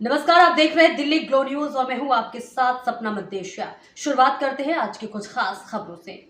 नमस्कार, आप देख रहे हैं दिल्ली ग्लो न्यूज और मैं हूं आपके साथ सपना मद्देशिया। शुरुआत करते हैं आज की कुछ खास खबरों से।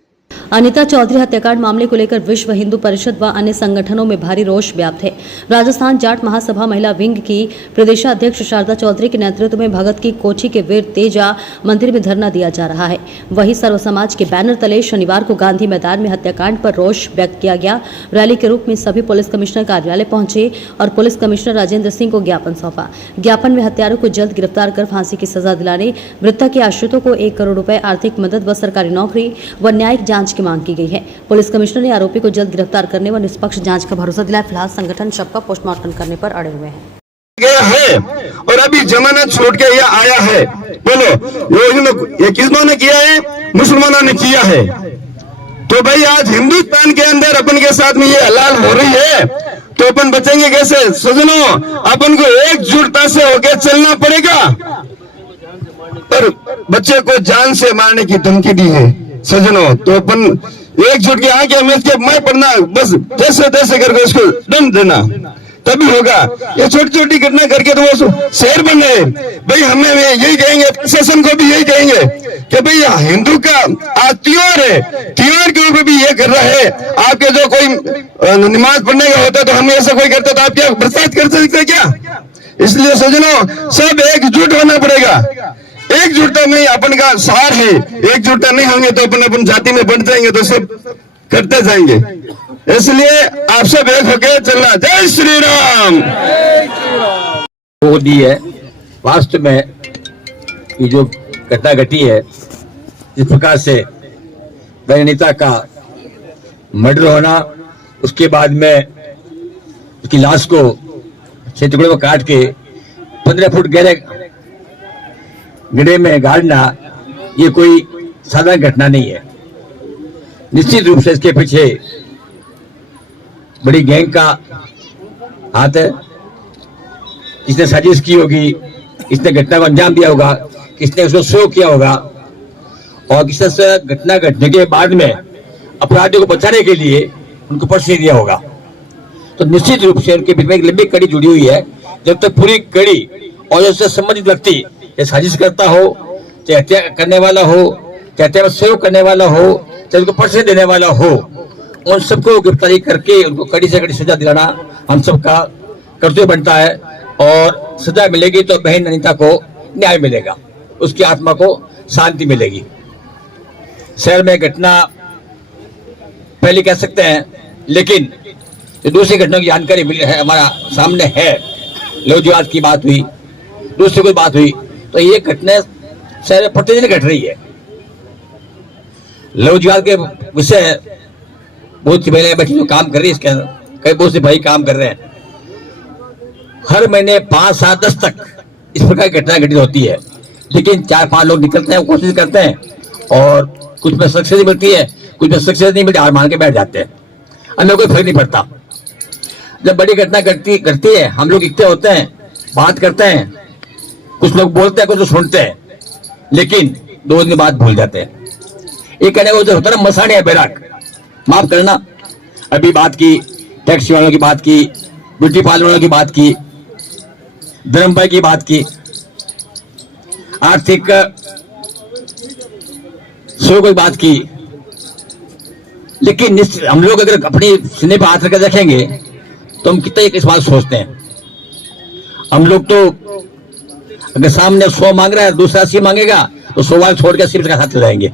अनिता चौधरी हत्याकांड मामले को लेकर विश्व हिंदू परिषद व अन्य संगठनों में भारी रोष व्याप्त है। राजस्थान जाट महासभा महिला विंग की प्रदेशाध्यक्ष शारदा चौधरी के नेतृत्व में भगत की कोठी के वीर तेजा मंदिर में धरना दिया जा रहा है। वहीं सर्व समाज के बैनर तले शनिवार को गांधी मैदान में हत्याकांड पर रोष व्यक्त किया गया। रैली के रूप में सभी पुलिस कमिश्नर कार्यालय पहुंचे और पुलिस कमिश्नर राजेंद्र सिंह को ज्ञापन सौंपा। ज्ञापन में हत्यारों को जल्द गिरफ्तार कर फांसी की सजा दिलाने, मृतक के आश्रितों को 1 करोड़ रुपए आर्थिक मदद व सरकारी नौकरी व न्यायिक जांच की मांग की गई है। पुलिस कमिश्नर ने आरोपी को जल्द गिरफ्तार करने व निष्पक्ष जांच का भरोसा दिलाया। फिलहाल संगठन शव का पोस्टमार्टम करने पर अड़े हुए हैं। गया है और अभी जमानत छोड़ के यह आया है। बोलो ये किसने किया है? मुसलमानों ने किया है। तो भाई आज हिंदुस्तान के अंदर अपन के साथ में ये हलाल हो रही है तो अपन बचेंगे कैसे? सजनों, अपन को एकजुटता से होकर चलना पड़ेगा। पर बच्चे को जान से मारने की धमकी दी है सजनों, तो अपन एकजुट के आगे हमें इसके मैं पढ़ना बस जैसे तैसे करके उसको दंड देना तभी होगा। ये छोटी छोटी घटना करके तो वो शहर बन रहे। भाई हमें यही कहेंगे, प्रशासन को भी यही कहेंगे कि भाई हिंदू का आज त्योहार है, त्योहार के ऊपर भी ये कर रहा है। आपके जो कोई नमाज पढ़ने का होता तो हम ऐसा कोई करते तो आप क्या बर्दाश्त कर सकते क्या? इसलिए सजनों सब एकजुट होना पड़ेगा। एकजुटता नहीं अपन का सार है। एकजुटता नहीं होंगे तो अपन जाति में बंट जाएंगे तो सब करते जाएंगे। इसलिए आप सब एक होकर चलना। जय श्री राम। मोदी है वास्तव में ये जो घटना घटी है, जिस प्रकार से अनिता का मर्डर होना, उसके बाद में उसकी लाश को 6 टुकड़ों में काट के 15 फुट गहरे गड्ढे में गाड़ना, ये कोई साधारण घटना नहीं है। निश्चित रूप से इसके पीछे बड़ी गैंग का हाथ है। किसने साजिश की होगी, किसने घटना को अंजाम दिया होगा, किसने उसको शो किया होगा और किसने से घटना घटने के बाद में अपराधियों को बचाने के लिए उनको पर्ची दिया होगा। तो निश्चित रूप से उनके बीच में एक लंबी कड़ी जुड़ी हुई है। जब तक पूरी कड़ी और उससे संबंधित व्यक्ति साजिश करता हो, चाहे हत्या करने वाला हो, चाहे हत्या में सहयोग करने वाला हो, चाहे उनको पर्चे देने वाला हो, उन सबको गिरफ्तारी करके उनको कड़ी से कड़ी सजा दिलाना हम सबका कर्तव्य बनता है। और सजा मिलेगी तो बहन अनिता को न्याय मिलेगा, उसकी आत्मा को शांति मिलेगी। शहर में घटना पहले कह सकते हैं, लेकिन दूसरी घटना की जानकारी मिली है, हमारा सामने है। लौजिवाद की बात हुई, दूसरी कोई बात हुई, तो ये घटना शहर में प्रतिदिन घट रही है। लौजिवाद के विषय बहुत सी महिलाएं बैठी जो काम कर रही है इसके अंदर, कई बहुत से भाई काम कर रहे हैं। हर महीने 5, 7, 10 तक इस प्रकार की घटना घटित होती है, लेकिन 4-5 लोग निकलते हैं, कोशिश करते हैं और कुछ में सक्सेस मिलती है, कुछ में सक्सेस नहीं मिलती, हार मान के बैठ जाते हैं। हमें कोई फर्क नहीं पड़ता। जब बड़ी घटना घटती है, हम लोग इकट्ठे होते हैं, बात करते हैं, कुछ लोग बोलते हैं, कुछ लोग सुनते हैं, लेकिन 2 दिन बाद भूल जाते हैं। ये कहने को होता है मसाने है बैराक, माफ करना। अभी बात की टैक्सी वालों की, बात की ब्यूटी पार्लर वालों की, बात की धर्म भाई की, बात की आर्थिक शो की बात की, लेकिन हम लोग अगर अपनी सीने पर हाथ रखकर देखेंगे तो हम कितना इस बात सोचते हैं। हम लोग तो अगर सामने 100 मांग रहा है, दूसरा 80 मांगेगा तो 100 वाले छोड़ के 80 का हाथ लगाएंगे।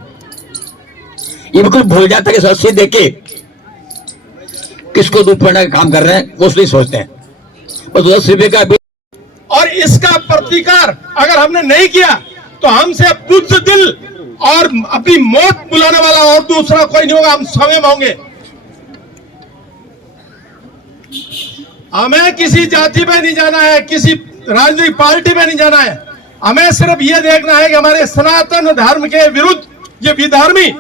ये बिल्कुल भूल जाता है कि 80 देके किसको दूध पड़ने का काम कर रहे हैं, वो नहीं सोचते हैं। बस 10 रुपए का और इसका प्रतिकार अगर हमने नहीं किया तो हमसे बुज़दिल और अपनी मौत बुलाने वाला और दूसरा कोई नहीं होगा। हम समय होंगे। हमें किसी जाति में नहीं जाना है, किसी राजनीतिक पार्टी में नहीं जाना है। हमें सिर्फ ये देखना है कि हमारे सनातन धर्म के विरुद्ध ये विधर्मी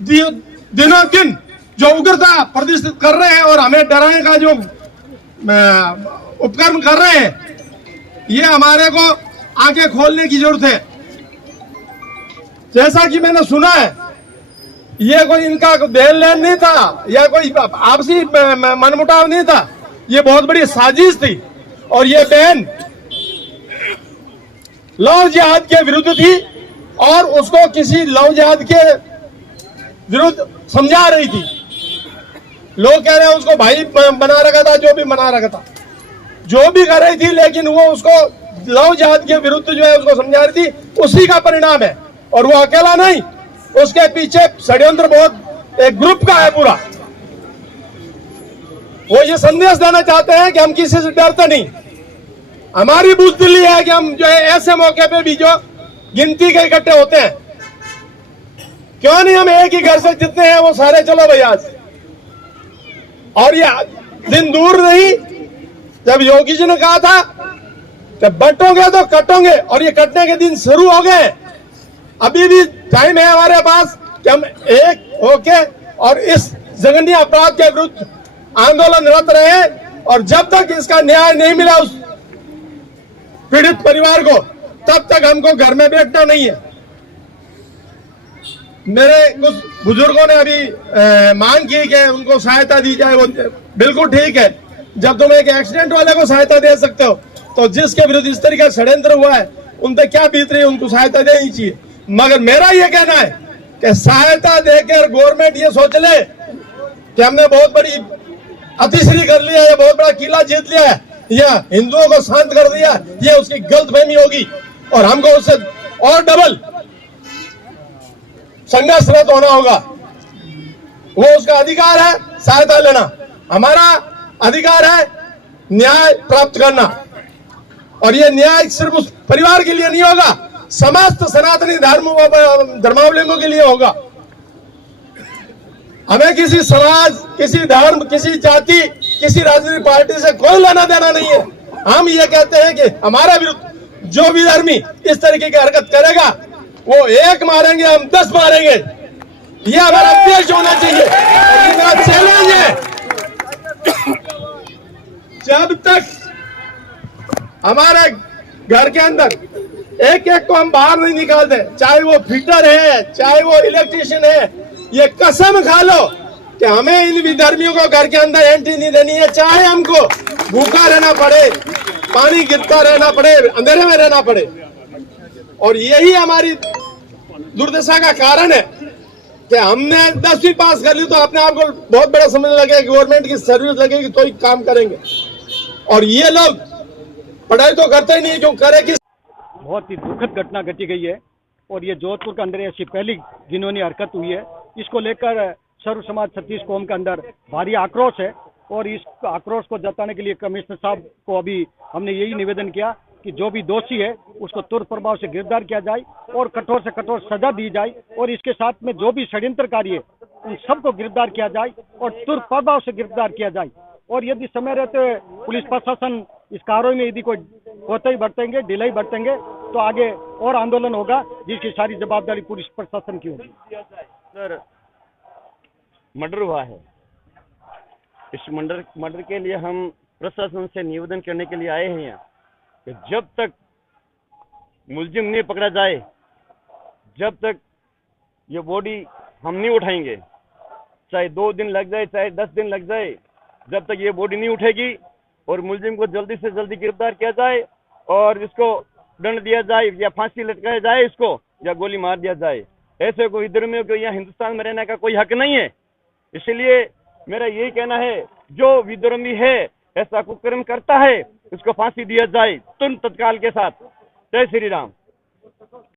दिनों दिन जो उग्रता प्रदर्शित कर रहे हैं और हमें डराने का जो उपक्रम कर रहे हैं, ये हमारे को आंखें खोलने की जरूरत है। जैसा कि मैंने सुना है, ये कोई इनका देन लेन नहीं था या कोई आपसी मनमुटाव नहीं था, ये बहुत बड़ी साजिश थी। और ये बहन लव जिहाद के विरुद्ध थी और उसको किसी लव जिहाद के विरुद्ध समझा रही थी। लोग कह रहे हैं उसको भाई बना रखा था, जो भी बना रखा था, जो भी कर रही थी, लेकिन वो उसको लव जिहाद के विरुद्ध जो है उसको समझा रही थी। उसी का परिणाम है। और वो अकेला नहीं, उसके पीछे षड्यंत्र बहुत एक ग्रुप का है पूरा। वो ये संदेश देना चाहते हैं कि हम किसी से डरते नहीं। हमारी बुज़दिली है कि हम जो है ऐसे मौके पे भी जो गिनती के इकट्ठे होते हैं, क्यों नहीं हम एक ही घर से जितने हैं वो सारे चलो भाई आज। और ये दिन दूर नहीं जब योगी जी ने कहा था कि बंटोगे तो कटोगे, और ये कटने के दिन शुरू हो गए। अभी भी टाइम है हमारे पास कि हम एक होके और इस जघन्य अपराध के विरुद्ध आंदोलनरत रहे। और जब तक इसका न्याय नहीं मिला उस पीड़ित परिवार को, तब तक हमको घर में बैठना नहीं है। मेरे कुछ बुजुर्गों ने अभी मांग की कि उनको सहायता दी जाए। वो बिल्कुल ठीक है, जब तुम एक एक्सीडेंट वाले को सहायता दे सकते हो तो जिसके विरुद्ध इस तरीके का षड्यंत्र हुआ है उन पे क्या बीत रही है, उनको सहायता देनी चाहिए। मगर मेरा ये कहना है कि सहायता देकर गवर्नमेंट ये सोच ले कि हमने बहुत बड़ी अतिश्री कर लिया है, बहुत बड़ा किला जीत लिया है या हिंदुओं को शांत कर दिया, ये उसकी गलतफहमी होगी और हमको उससे और डबल संघर्षरत होना होगा। वो उसका अधिकार है सहायता लेना, हमारा अधिकार है न्याय प्राप्त करना। और ये न्याय सिर्फ उस परिवार के लिए नहीं होगा, समस्त सनातनी धर्मावलंबियों के लिए होगा। हमें किसी समाज, किसी धर्म, किसी जाति, किसी राजनीतिक पार्टी से कोई लेना देना नहीं है। हम ये कहते हैं कि हमारा विरुद्ध जो भी धर्मी इस तरीके की हरकत करेगा वो एक मारेंगे, हम 10 मारेंगे। ये हमारा उद्देश्य होना चाहिए। ये मेरा चैलेंज है। जब तक हमारे घर के अंदर एक एक को हम बाहर नहीं निकालते, चाहे वो फिटर है, चाहे वो इलेक्ट्रिशियन है, ये कसम खा लो कि हमें इन विधर्मियों को घर के अंदर एंट्री नहीं देनी है। चाहे हमको भूखा रहना पड़े, पानी गिरता रहना पड़े, अंधेरे में रहना पड़े। और यही हमारी दुर्दशा का कारण है कि हमने 10वीं पास कर ली तो अपने आप को बहुत बड़ा समझने लगे, गवर्नमेंट की सर्विस लगेगी तो ही काम करेंगे। और ये लोग पढ़ाई तो करते ही नहीं, क्यों करे किस। बहुत ही दुखद घटना घटी गई है और ये जोधपुर के अंदर ऐसी पहली घिनौनी हरकत हुई है। इसको लेकर सर्व समाज छत्तीस कौम के अंदर भारी आक्रोश है और इस आक्रोश को जताने के लिए कमिश्नर साहब को अभी हमने यही निवेदन किया कि जो भी दोषी है उसको तुरंत प्रभाव से गिरफ्तार किया जाए और कठोर से कठोर सजा दी जाए और इसके साथ में जो भी षड्यंत्रकारी है उन सबको गिरफ्तार किया जाए और तुरंत प्रभाव से गिरफ्तार किया जाए। और यदि समय रहते पुलिस प्रशासन इस कार्रवाई में यदि कोई कोताही बरतेंगे, ढिलाई बरतेंगे तो आगे और आंदोलन होगा, जिसकी सारी जवाबदारी पुलिस प्रशासन की होगी। सर, मर्डर हुआ है। इस मर्डर के लिए हम प्रशासन से निवेदन करने के लिए आए हैं यहाँ कि जब तक मुलजिम नहीं पकड़ा जाए, जब तक ये बॉडी हम नहीं उठाएंगे, चाहे 2 दिन लग जाए, चाहे 10 दिन लग जाए, जब तक ये बॉडी नहीं उठेगी और मुलजिम को जल्दी से जल्दी गिरफ्तार किया जाए और इसको दंड दिया जाए या फांसी लटकाया जाए इसको या गोली मार दिया जाए। ऐसे कोई विधर्मियों को यहाँ हिंदुस्तान में रहने का कोई हक नहीं है। इसलिए मेरा यही कहना है, जो विधर्मी है, ऐसा कुकर्म करता है, उसको फांसी दिया जाए तुरंत तत्काल के साथ। जय श्री राम।